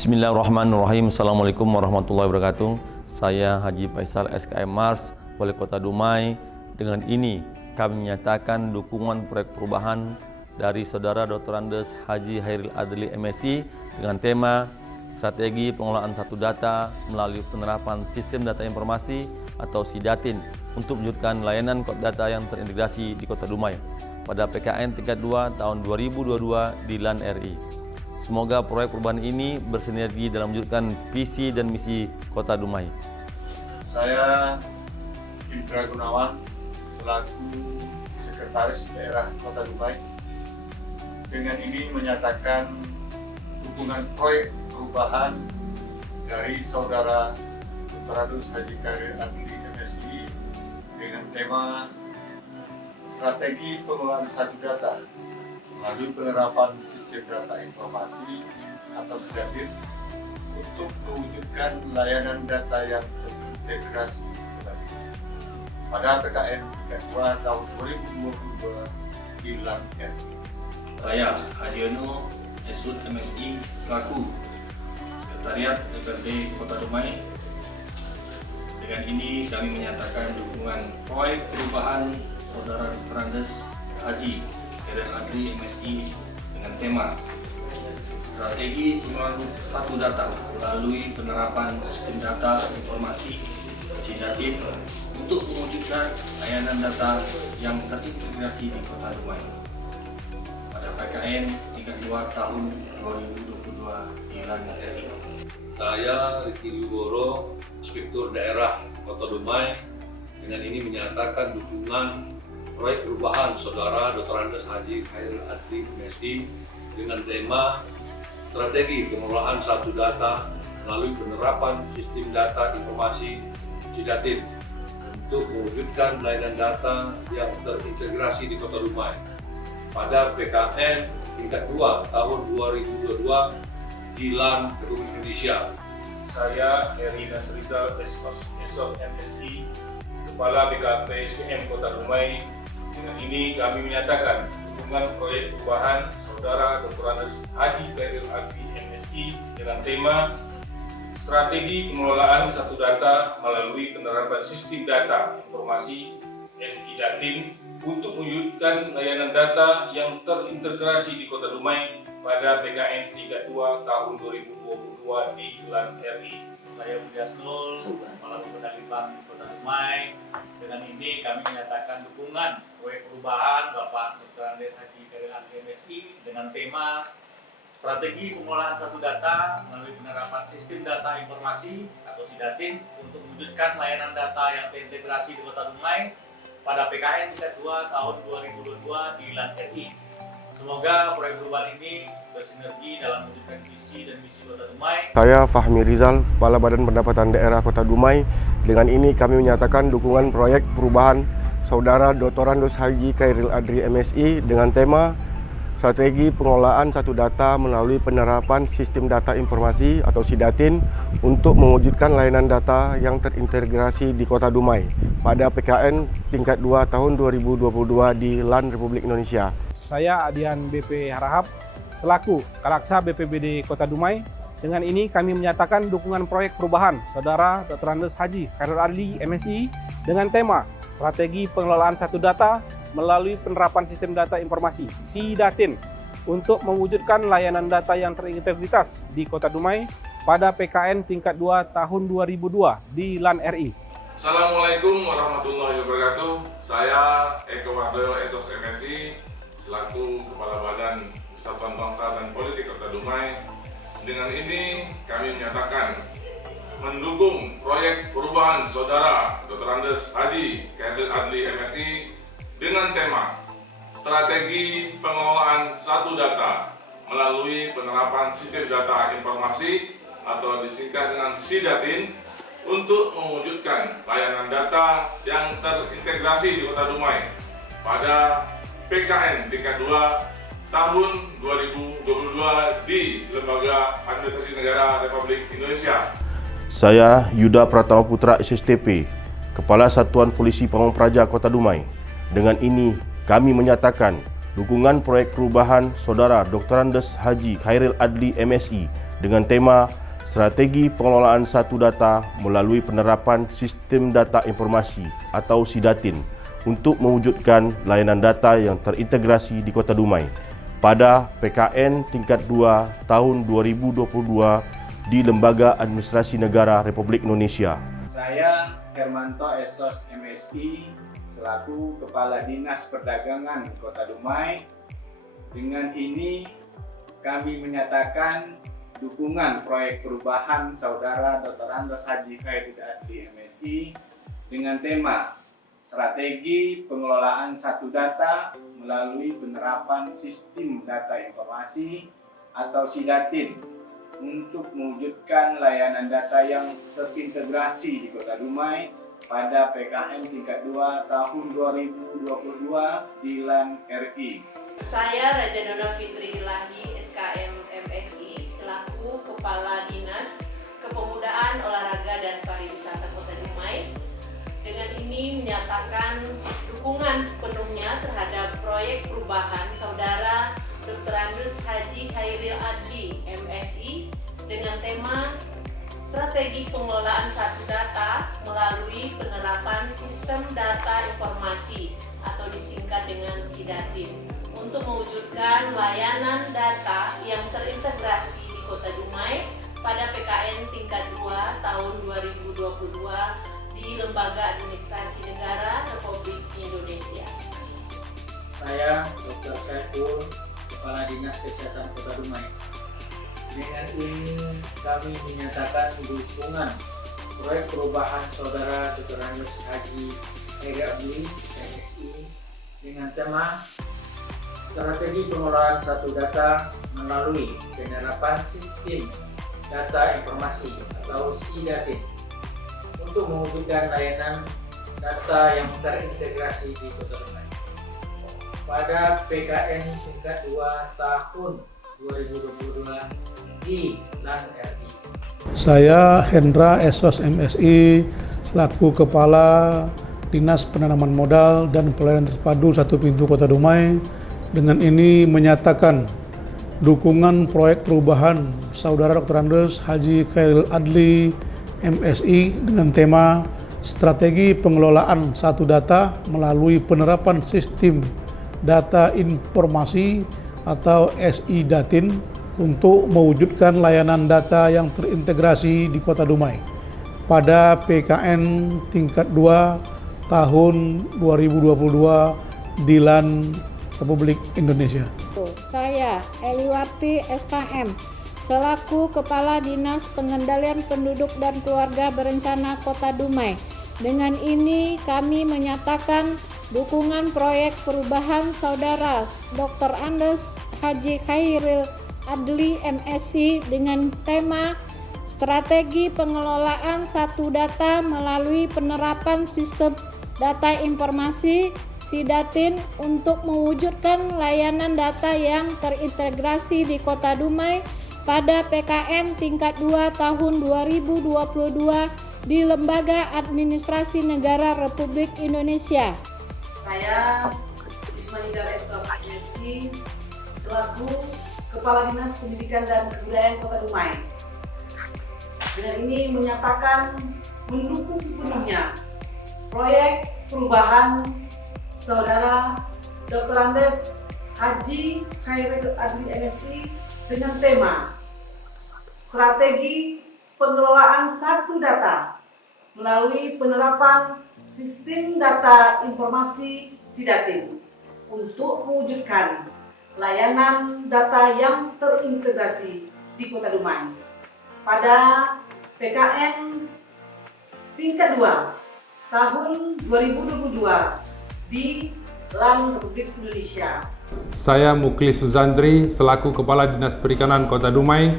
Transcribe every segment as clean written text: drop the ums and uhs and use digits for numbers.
Bismillahirrahmanirrahim. Assalamualaikum warahmatullahi wabarakatuh. Saya Haji Faisal SKM Mars, Wali Kota Dumai. Dengan ini kami menyatakan dukungan proyek perubahan dari Saudara Dr. Andes Haji Khairil Adli MSI dengan tema Strategi Pengelolaan Satu Data melalui penerapan Sistem Data Informasi atau SIDATIN untuk mewujudkan layanan kode data yang terintegrasi di Kota Dumai pada PKN tingkat 2 tahun 2022 di LAN RI. Semoga proyek perubahan ini bersinergi dalam mewujudkan visi dan misi Kota Dumai. Saya Indra Gunawan selaku Sekretaris Daerah Kota Dumai. Dengan ini menyatakan dukungan proyek perubahan dari Saudara Dr. Andes Haji Khairil Adli MSI dengan tema Strategi Pengelolaan Satu Data melalui penerapan Sistem Data Informasi atau SIDATIN untuk mewujudkan layanan data yang terintegrasi pada PKN tingkat 2 tahun 2022 di LAN RI. Saya Hadiono Esud MSI selaku Sekretariat DPRD Kota Dumai. Dengan ini kami menyatakan dukungan proyek perubahan Saudara Dr. Andes Haji Khairil Adli MSI dengan tema Strategi Pengelolaan Satu Data melalui penerapan Sistem Data Informasi SIDATIN untuk mewujudkan layanan data yang terintegrasi di Kota Dumai pada PKN tingkat 2 tahun 2022 di LAN RI. Saya Riki Wigoro, Inspektur Daerah Kota Dumai. Dengan ini menyatakan dukungan proyek perubahan Saudara Dr. Andes Haji Khairil Adli MSI dengan tema Strategi Pengelolaan Satu Data melalui penerapan Sistem Data Informasi SIDATIN untuk mewujudkan layanan data yang terintegrasi di Kota Dumai pada PKN tingkat 2 tahun 2022 di LAN Republik Indonesia. Saya Heri Nasrita Esos MSI, Kepala BKP SDM Kota Dumai. Dengan ini kami menyatakan dukungan proyek perubahan Saudara Dr. Andes Haji Khairil Adli MSI dengan tema Strategi Pengelolaan Satu Data melalui penerapan Sistem Data Informasi SIDATIN untuk mewujudkan layanan data yang terintegrasi di Kota Dumai pada PKN tingkat 2 tahun 2022 di LAN RI. Saya Budi Asnul, Kepala Bupati Kota Dumai. Dengan ini kami menyatakan dukungan proyek perubahan Bapak Dr. Andes Haji Khairil Adli MSI dengan tema Strategi Pengelolaan Satu Data melalui penerapan Sistem Data Informasi atau SIDATIN untuk mewujudkan layanan data yang terintegrasi di Kota Dumai pada PKN tingkat 2 tahun 2022 di LAN RI. Semoga proyek perubahan ini bersinergi dalam mewujudkan visi dan misi Kota Dumai. Saya Fahmi Rizal, Kepala Badan Pendapatan Daerah Kota Dumai. Dengan ini kami menyatakan dukungan proyek perubahan Saudara Dr. Andes Haji Khairil Adli MSI dengan tema Strategi Pengelolaan Satu Data melalui penerapan Sistem Data Informasi atau SIDATIN untuk mewujudkan layanan data yang terintegrasi di Kota Dumai pada PKN tingkat 2 tahun 2022 di LAN Republik Indonesia. Saya Adian BP Harahap selaku Kalaksa BPBD Kota Dumai. Dengan ini kami menyatakan dukungan proyek perubahan Saudara Dr. Andes Haji Khairil Adli MSI dengan tema Strategi Pengelolaan Satu Data melalui penerapan Sistem Data Informasi SIDATIN untuk mewujudkan layanan data yang terintegritas di Kota Dumai pada PKN tingkat 2 tahun 2002 di LAN RI. Assalamualaikum warahmatullahi wabarakatuh. Saya Eko Wardoyo Esos MSI selaku Kepala Badan Persatuan Bangsa dan Politik Kota Dumai. Dengan ini kami menyatakan mendukung proyek perubahan Saudara Dr. Andes Haji Khairil Adli MSI dengan tema Strategi Pengelolaan Satu Data melalui penerapan Sistem Data Informasi atau disingkat dengan SIDATIN untuk mewujudkan layanan data yang terintegrasi di Kota Dumai pada PKN tingkat 2 tahun 2022 di Lembaga Administrasi Negara Republik Indonesia. Saya Yuda Pratama Putra SSTP, Kepala Satuan Polisi Pamong Praja Kota Dumai. Dengan ini, kami menyatakan dukungan proyek perubahan Saudara Dr. Andes Haji Khairil Adli MSI dengan tema Strategi Pengelolaan Satu Data melalui penerapan Sistem Data Informasi atau SIDATIN untuk mewujudkan layanan data yang terintegrasi di Kota Dumai pada PKN tingkat 2 tahun 2022 di Lembaga Administrasi Negara Republik Indonesia. Saya Hermanto Esos MSI selaku Kepala Dinas Perdagangan Kota Dumai. Dengan ini kami menyatakan dukungan proyek perubahan Saudara Dr. Andes Haji Khairil Adli MSI dengan tema Strategi Pengelolaan Satu Data melalui penerapan Sistem Data Informasi atau SIDATIN untuk mewujudkan layanan data yang terintegrasi di Kota Dumai pada PKN tingkat 2 tahun 2022 di LAN RI. Saya Raja Dona Fitri Ilahi, SKM MSI, selaku Kepala Dinas Kepemudaan, Olahraga, dan Pariwisata Kota Dumai. Dengan ini menyatakan dukungan sepenuhnya terhadap proyek perubahan Saudara Dr. Andes Haji Khairil Adli MSI dengan tema Strategi Pengelolaan Satu Data melalui penerapan Sistem Data Informasi atau disingkat dengan SIDATIN untuk mewujudkan layanan data yang terintegrasi di Kota Dumai pada PKN tingkat 2 tahun 2022 di Lembaga Administrasi Negara Republik Indonesia. Saya Dr. Saiful, Kepala Dinas Kesehatan Kota Dumai. Dengan ini kami menyatakan dukungan proyek perubahan Saudara Dr. Andes Haji Khairil Adli MSI dengan tema Strategi Pengelolaan Satu Data melalui penerapan Sistem Data Informasi atau SIDATIN untuk mewujudkan layanan data yang terintegrasi di Kota Dumai pada PKN tingkat 2 tahun 2022 di LAN RI. Saya Hendra Esos MSI selaku Kepala Dinas Penanaman Modal dan Pelayanan Terpadu Satu Pintu Kota Dumai. Dengan ini menyatakan dukungan proyek perubahan Saudara Dr. Andes Haji Khairil Adli MSI dengan tema Strategi Pengelolaan Satu Data melalui penerapan Sistem Data Informasi atau SIDATIN untuk mewujudkan layanan data yang terintegrasi di Kota Dumai pada PKN tingkat 2 tahun 2022 di LAN Republik Indonesia. Saya Eliwati SKM selaku Kepala Dinas Pengendalian Penduduk dan Keluarga Berencana Kota Dumai. Dengan ini kami menyatakan dukungan proyek perubahan Saudara Dr. Andes Haji Khairil Adli MSI dengan tema Strategi Pengelolaan Satu Data melalui penerapan Sistem Data Informasi SIDATIN untuk mewujudkan layanan data yang terintegrasi di Kota Dumai pada PKN tingkat 2 tahun 2022 di Lembaga Administrasi Negara Republik Indonesia. Saya Ismanida Esos MSI selaku Kepala Dinas Pendidikan dan Kebudayaan Kota Dumai. Dengan ini menyatakan mendukung sepenuhnya proyek perubahan Saudara Dr. Andes Haji Khairil Adli MSI dengan tema Strategi Pengelolaan Satu Data melalui penerapan Sistem Data Informasi SIDATIN untuk mewujudkan layanan data yang terintegrasi di Kota Dumai pada PKN tingkat 2 tahun 2022 di LAN Republik Indonesia. Saya Muklis Suzandri selaku Kepala Dinas Perikanan Kota Dumai.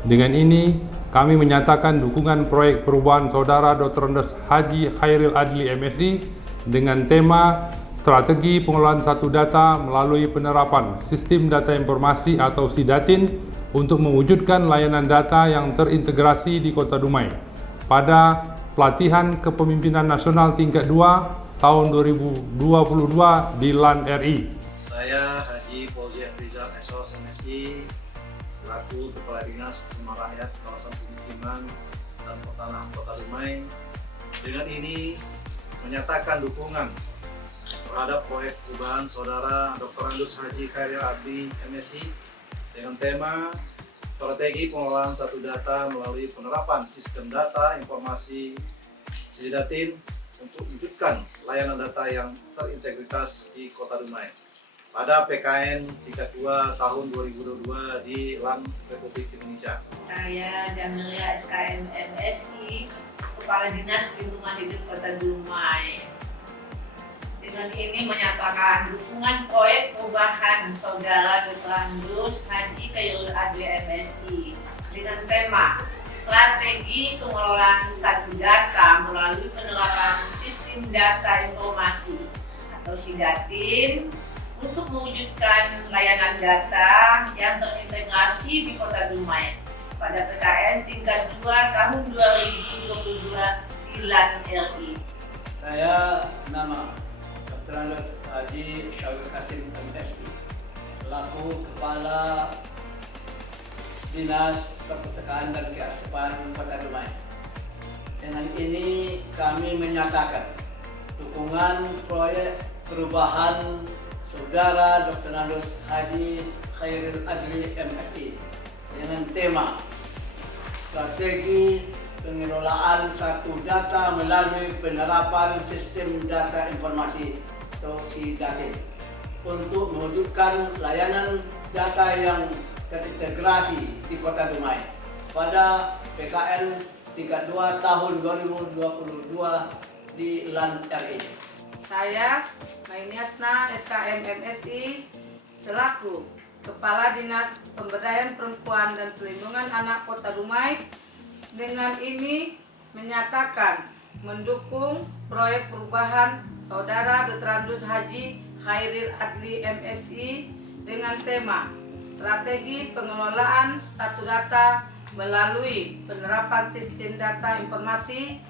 Dengan ini kami menyatakan dukungan proyek perubahan Saudara Dr. Andes Haji Khairil Adli MSI dengan tema Strategi Pengelolaan Satu Data melalui penerapan Sistem Data Informasi atau SIDATIN untuk mewujudkan layanan data yang terintegrasi di Kota Dumai pada Pelatihan Kepemimpinan Nasional Tingkat 2 tahun 2022 di LAN RI. Saya Haji Fauzi Rizal Esos MSI selaku Kepala Dinas Pemarahan kawasan pemukiman dan pertanahan Kota Dumai. Dengan ini menyatakan dukungan terhadap proyek perubahan Saudara Dr. Andus Haji Khairil Adli MSI dengan tema strategi pengelolaan satu data melalui penerapan sistem data informasi Sidatin untuk wujudkan layanan data yang terintegritas di Kota Dumai pada PKN tingkat 2 tahun 2022 di LAN Republik Indonesia. Saya Damilia SKM MSI, Kepala Dinas Lingkungan Hidup Kota Dumai. Dengan ini menyatakan dukungan proyek perubahan Saudara Dr. Andus Haji Khairil Adli MSI dengan tema strategi pengelolaan satu data melalui penerapan sistem data informasi atau Sidatin untuk mewujudkan layanan data yang terintegrasi di Kota Dumai pada PKN tingkat 2 tahun 2022 di LAN RI. Saya nama Dr. Andus Haji Syawil Kasim MSI selaku Kepala Dinas Perpustakaan dan Kearsipaan Kota Dumai. Dengan ini kami menyatakan dukungan proyek perubahan Saudara Dr. Andus Haji Khairil Adli MSI dengan tema strategi pengelolaan satu data melalui penerapan sistem data informasi atau Sidatin untuk mewujudkan layanan data yang terintegrasi di Kota Dumai pada PKN tingkat 2 tahun 2022 di LAN RI. Saya Mainiasna SKM MSI selaku Kepala Dinas Pemberdayaan Perempuan dan Perlindungan Anak Kota Dumai dengan ini menyatakan mendukung proyek perubahan Saudara Dr. Andus Haji Khairil Adli MSI dengan tema strategi pengelolaan satu data melalui penerapan sistem data informasi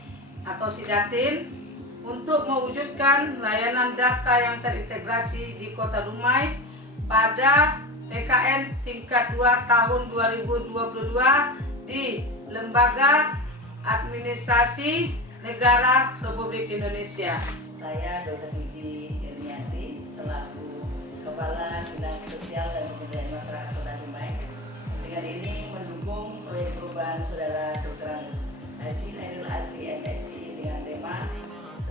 atau Sidatin untuk mewujudkan layanan data yang terintegrasi di Kota Dumai pada PKN tingkat 2 tahun 2022 di Lembaga Administrasi Negara Republik Indonesia. Saya Dr. Gigi Irnianti selaku Kepala Dinas Sosial dan Pemberdayaan Masyarakat Kota Dumai. Dengan ini mendukung proyek perubahan Saudara Dr. Andus Haji Khairil Adli MSI dengan tema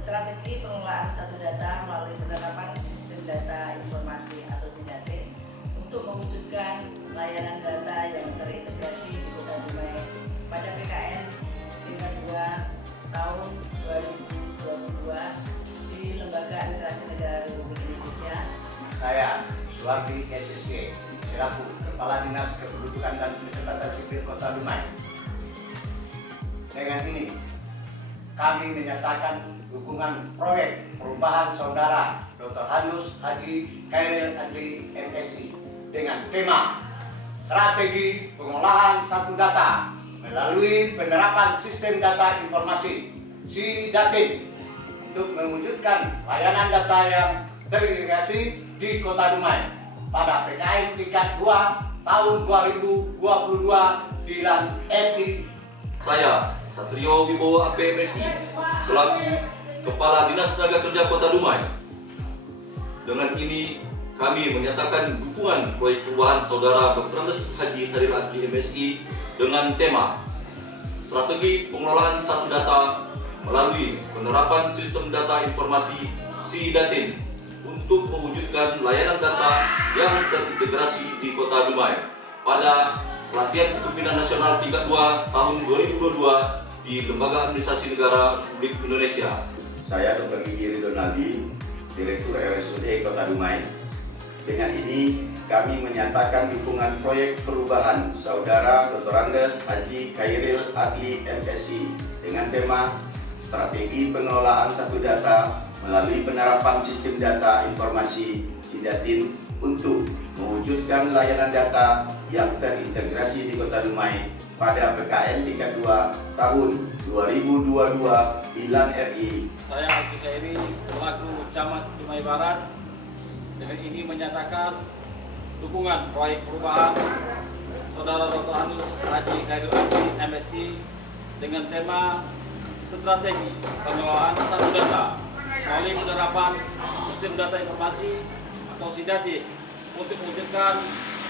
strategi pengelolaan satu data melalui penerapan sistem data informasi atau Sidatin untuk mewujudkan layanan data yang terintegrasi di Kota Dumai pada PKN tingkat 2 tahun 2022 di Lembaga Administrasi Negara Republik Indonesia. Saya Suwardi SSC selaku Kepala Dinas Kependudukan dan Pencatatan Sipil Kota Dumai. Dengan ini kami menyatakan dukungan proyek perubahan Saudara Dr. Andus Haji Khairil Adli MSI dengan tema strategi pengelolaan satu data melalui penerapan sistem data informasi Sidatin untuk mewujudkan layanan data yang terintegrasi di Kota Dumai pada PKN tingkat 2 tahun 2022 di LAN RI. Saya Satrio Wibowo APMSI selaku Kepala Dinas Tenaga Kerja Kota Dumai. Dengan ini kami menyatakan dukungan proyek perubahan Saudara Dr. Andus Haji Khairil Adli MSI dengan tema strategi pengelolaan satu data melalui penerapan sistem data informasi Sidatin untuk mewujudkan layanan data yang terintegrasi di Kota Dumai pada Pelatihan Kepemimpinan Nasional tingkat 2 tahun 2022 di Lembaga Administrasi Negara Republik Indonesia. Saya Dr. Gigi Ridonaldi, Direktur RSUD Kota Dumai. Dengan ini kami menyatakan dukungan proyek perubahan Saudara Dr. Andus Haji Khairil Adli MSI dengan tema strategi pengelolaan satu data melalui penerapan sistem data informasi Sidatin untuk mewujudkan layanan data yang terintegrasi di Kota Dumai pada PKN tingkat 2 tahun 2022 di LAN RI. Saya Agus Sairi selaku Camat Dumai Barat dengan ini menyatakan dukungan proyek perubahan Saudara Dr. Andus Haji Khairil Adli MSI dengan tema strategi pengelolaan satu data melalui penerapan sistem data informasi atau SIDATIN untuk mewujudkan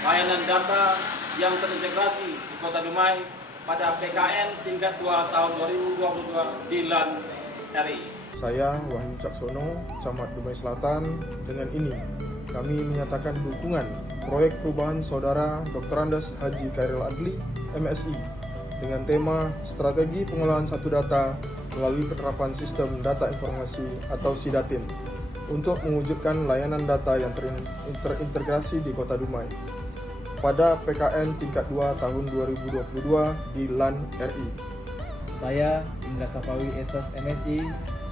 layanan data yang terintegrasi di Kota Dumai pada PKN tingkat 2 tahun 2022 di LAN RI. Saya Wahyu Caksono, Camat Dumai Selatan. Dengan ini kami menyatakan dukungan proyek perubahan Saudara Dr. Andes Haji Khairil Adli MSI dengan tema strategi pengelolaan satu data melalui penerapan sistem data informasi atau SIDATIN untuk mewujudkan layanan data yang terintegrasi di Kota Dumai pada PKN tingkat 2 tahun 2022 di LAN RI. Saya Indra Sapawi Esos MSI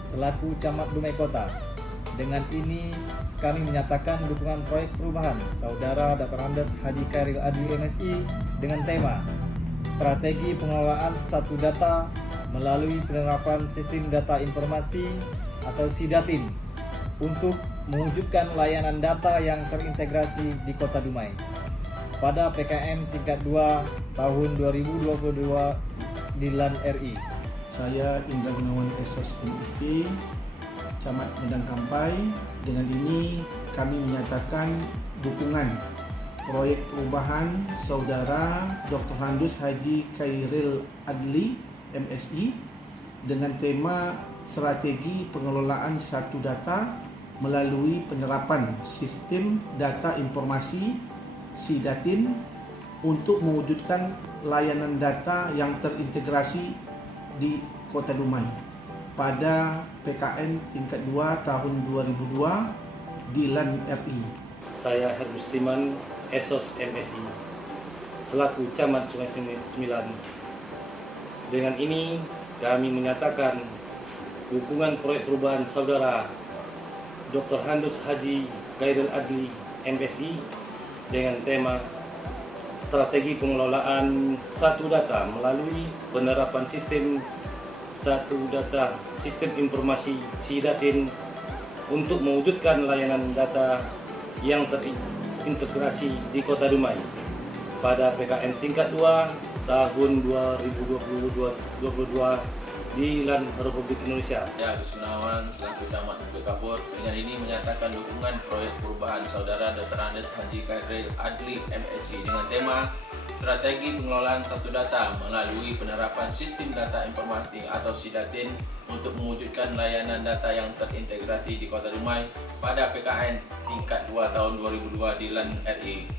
selaku Camat Dumai Kota. Dengan ini kami menyatakan dukungan proyek perubahan Saudara Dr. Andes Haji Khairil Adli MSI dengan tema strategi pengelolaan satu data melalui penerapan sistem data informasi atau SIDATIN untuk mewujudkan layanan data yang terintegrasi di Kota Dumai pada PKN tingkat 2 tahun 2022 di LAN RI. Saya Indra Gunawan Esos MSI, Camat Medan Kampai. Dengan ini kami menyatakan dukungan proyek perubahan Saudara Dr. Andus Haji Khairil Adli MSI dengan tema strategi pengelolaan satu data melalui penerapan sistem data informasi SIDATIN untuk mewujudkan layanan data yang terintegrasi di Kota Dumai pada PKN tingkat 2 tahun 2002 di LAN RI. Saya Herbustiman Esos MSI selaku Camat Sungai 9. Dengan ini kami menyatakan dukungan proyek perubahan Saudara Dr. Andus Haji Khairil Adli MSI dengan tema strategi pengelolaan satu data melalui penerapan sistem satu data sistem informasi SIDATIN untuk mewujudkan layanan data yang terintegrasi di Kota Dumai pada PKN tingkat 2 tahun 2022 di LAN Republik Indonesia. Saya Agus Gunawan selaku Camat Bukit Kapur. Dengan ini menyatakan dukungan proyek perubahan Saudara Dr. Andes Haji Khairil Adli MSI dengan tema strategi pengelolaan satu data melalui penerapan sistem data informasi atau SIDATIN untuk mewujudkan layanan data yang terintegrasi di Kota Dumai pada PKN tingkat 2 tahun 2002 di LAN RI.